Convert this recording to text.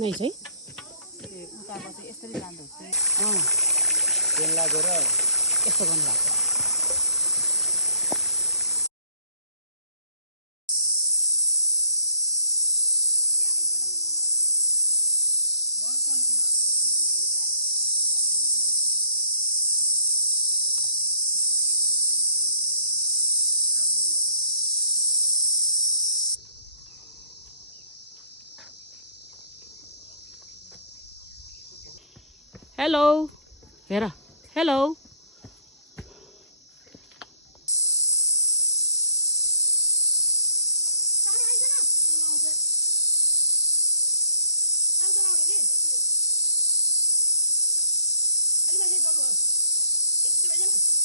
नै चाहिँ उताको चाहिँ यसरी जाँदो तेल लागेर यस्तो गर्नु लाग्छ हेलो हेर हेलो अलि माथि डल्लो हो 1 बजे ना